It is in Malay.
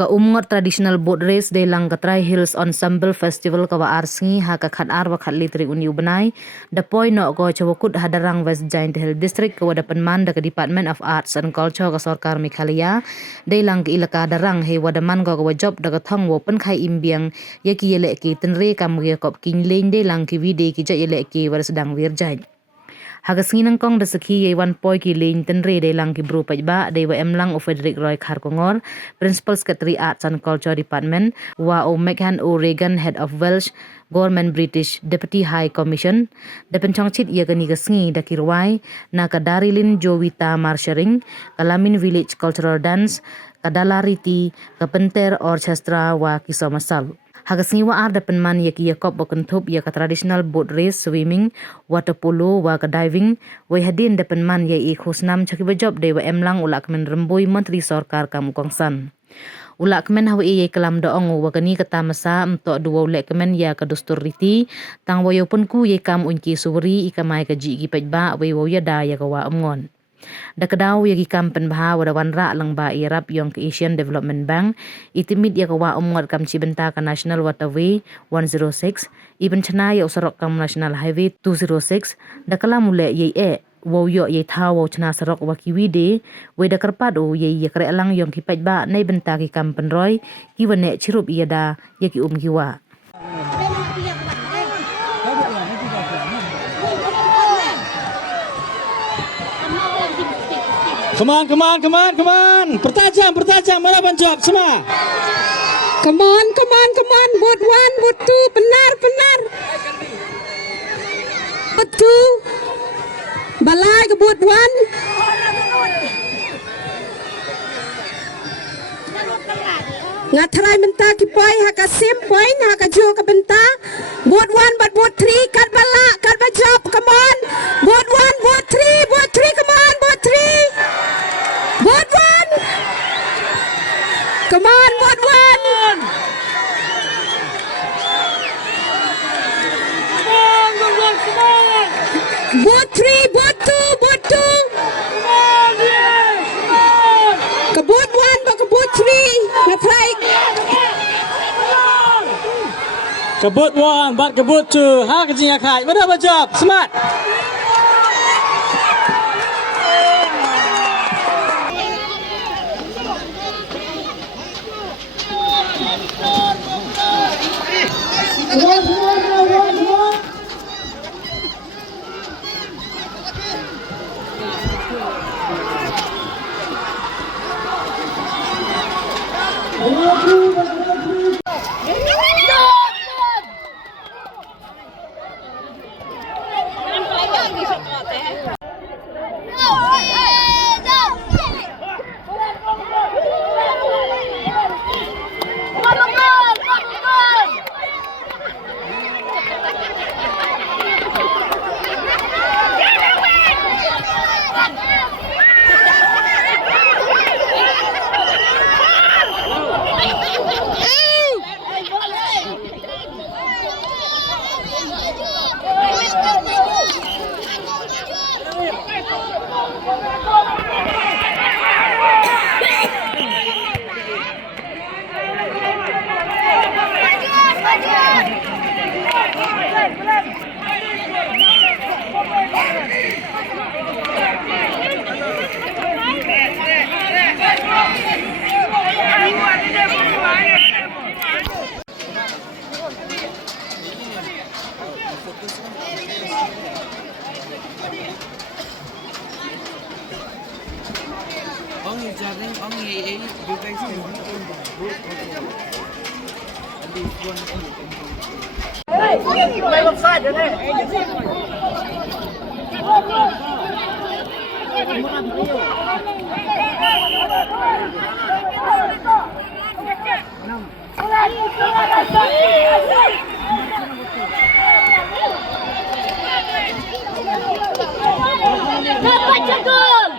ka umngot traditional boat race Darrang ka Tri Hills Ensemble Festival ka wa arsengi ha ka khat ar wa khat litri uniu benai da poi no ko chawakut ha Darrang West Giant Hill District ka wada penman da ka Department of Arts and Culture ka Sarkar Meghalaya Darrang ka ilaka Darrang he wada man ka wa job da ka thong wo pynkhai imbiang ya ki yele ki tenre kam yakob king lien Darrang ki vide ki ja yele ki war sedang Wyrta Hagasngin ng kong dasaki ye 1 poi ki lien tenre Darrang ki bro pajba Deiwa emlang o Frederick Roy Kharkongor Principal Secretary Arts and Culture Department wa o Meghan O'Regan Head of Welsh Government British Deputy High Commission da penchongchit ia kani gasngi da kirwai na kadarilin Wyrta marshering Kalamin Village Cultural Dance kadalariti kapenter orchestra wa kisomasal Hagasngi wa ar da penman ya ki yakob bakentup ya ka traditional boat race swimming water polo wa ka diving wa hadin da penman ya i khusnam chaki job Deiwa emlang ulak men remboi menteri Sarkar kamu kongsan ulak men hawi ye kelam doong wa kani kata masa emtok duo lek men ya ka dustur riti tang wayo pun ku ye kam unki suri ikamai ka ji gi pajba we wo ya da ya ka wa amngon da kadaw yagi kampen baha wada wanra lang ba irap yung Asian Development Bank itimid ya kawa umngot kam cibenta ka National Waterway 106 iban chana ya usarok kam National Highway 206 da kala mule ye wo yo ye thawo chana sarok wa kiwide we da karpado ye kre alang yung kipaj ba nay benta ki kampen roy kiwane chirup iyada yaki kiwa Come on. Bertajam. Mana penjawab semua? Come on. Boat 1, boat 2, benar. Boat 2. Balai ke boat 1. Ngatrai benta ki poi haka sim point haka jo ka benta. Boat 1 but boat 3 kat bala kat bajop. Come on. Boat 1, boat 3, come on, boat 3. Boat 1. Come on, boat 1. Come on. Boat 3, boat 2, boat 2. Ke boat 1 ba ke boat 3. Ngatrai. Ke boat 1, bat ke boat 2. Ha kejinya khai. Mana penjawab? Smart. Only Darrang, only you guys can be in the boat. At least one thing you can do. Hey, play offside, Dapat jagung.